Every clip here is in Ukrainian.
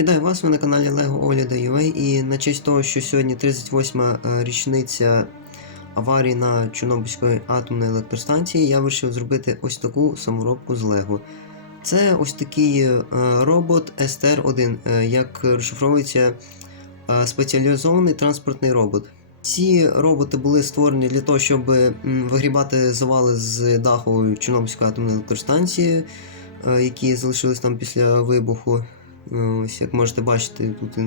Вітаю вас, ви на каналі LEGO Огляда UA і на честь того, що сьогодні 38-ма е, річниця аварії на Чорнобильської атомної електростанції, я вирішив зробити ось таку саморобку з LEGO. Це ось такий е, робот STR-1, е, як розшифровується спеціалізований транспортний робот. Ці роботи були створені для того, щоб вигрібати завали з даху Чорнобильської атомної електростанції, які залишились там після вибуху. Е, Ось, як можете бачити, тут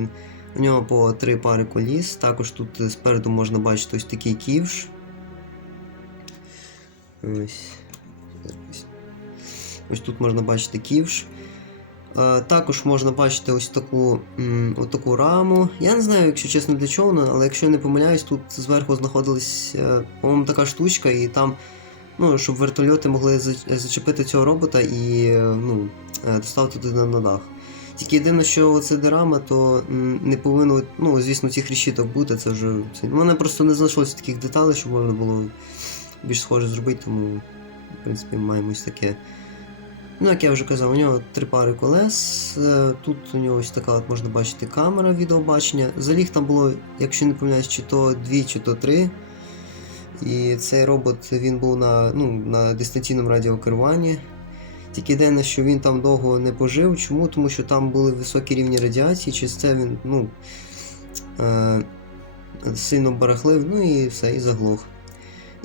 у нього по три пари коліс. Також тут спереду можна бачити ось такий ківш. Ось. Ось, ось тут можна бачити ківш. Е, Також можна бачити ось таку, от таку раму. Я не знаю, якщо чесно для чого, вона, але якщо я не помиляюсь, тут зверху знаходилась, е, по-моєму, така штучка, і там, ну, щоб вертольоти могли зачепити цього робота і ну, доставити туди на дах. Тільки єдине, що це дирама, то не повинно, ну, звісно, цих решіток бути, це вже. У мене просто не знайшлося таких деталей, щоб можна було більш схоже зробити, тому, в принципі, маємо ось таке. Ну, як я вже казав, у нього три пари колес. е, Тут у нього ось така от можна бачити камера відеобачення. Заліг там було, якщо не помиляюсь, чи то дві, чи то три. І цей робот він був на, ну, на дистанційному радіокеруванні. Тільки єдине, що він там довго не пожив. Чому? Тому що там були високі рівні радіації, через це він ну, е, сильно барахлив, ну і все, і заглох.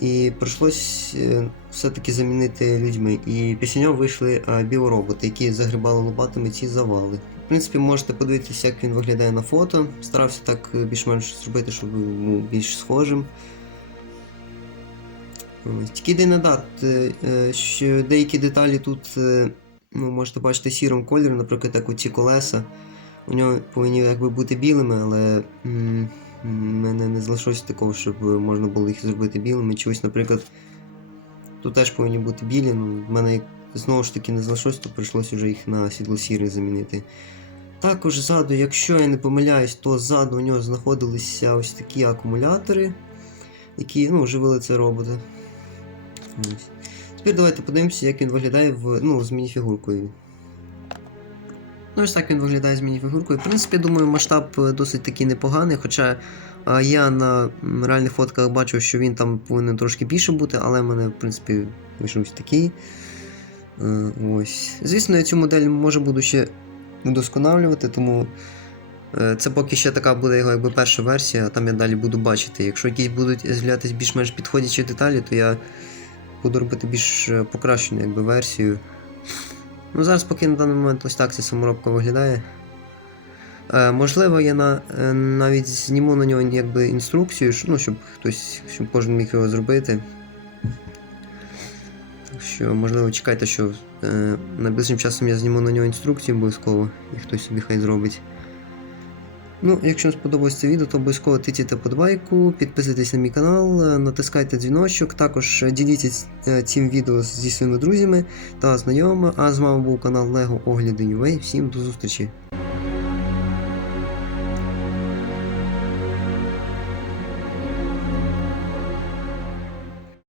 І прийшлось е, все-таки замінити людьми. І після нього вийшли е, біороботи, які загрібали лопатами ці завали. В принципі, можете подивитися, як він виглядає на фото. Старався так е, більш-менш зробити, щоб ну, більш схожим. Тільки єдине да, т- е, що деякі деталі тут е, ну, можете бачити сірим кольором, наприклад, як оці колеса. У нього повинні якби бути білими, але м, мене не залишилось такого, щоб можна було їх зробити білими. Чи ось, наприклад, тут теж повинні бути білі, ну, в мене знову ж таки не залишилось, то прийшлося вже їх на світло-сірий замінити. Також ззаду, якщо я не помиляюсь, то ззаду у нього знаходилися ось такі акумулятори, які ну, живили це роботи. Ось. Тепер давайте подивимося, як він виглядає в, ну, з мініфігуркою. Ну, ось так він виглядає з мініфігуркою. В принципі, думаю, масштаб е, досить такий непоганий, хоча е, я на реальних фотках бачу, що він там повинен трошки більше бути, але в мене, в принципі, вийшов такий. Е, Ось. Звісно, я цю модель може буду ще удосконалювати, тому це поки ще така буде його якби перша версія, а там я далі буду бачити. Якщо якісь будуть з'являтися більш-менш підходячі деталі, то я буду робити більш е, покращену якби, версію. Ну, зараз поки на даний момент ось так ця саморобка виглядає. Е, можливо, я на, е, навіть зніму на нього якби, інструкцію, ну, щоб хтось, щоб кожен міг його зробити. Так що, можливо, чекайте, що е, найближчим часом я зніму на нього інструкцію обов'язково, і хтось собі хай зробить. Ну, якщо вам сподобалось це відео, то обов'язково тицяйте подбайку, підписуйтесь на мій канал, е, натискайте дзвіночок, також е, діліться е, цим відео зі своїми друзями та знайомими. А з вами був канал Lego Огляди UA. Всім до зустрічі!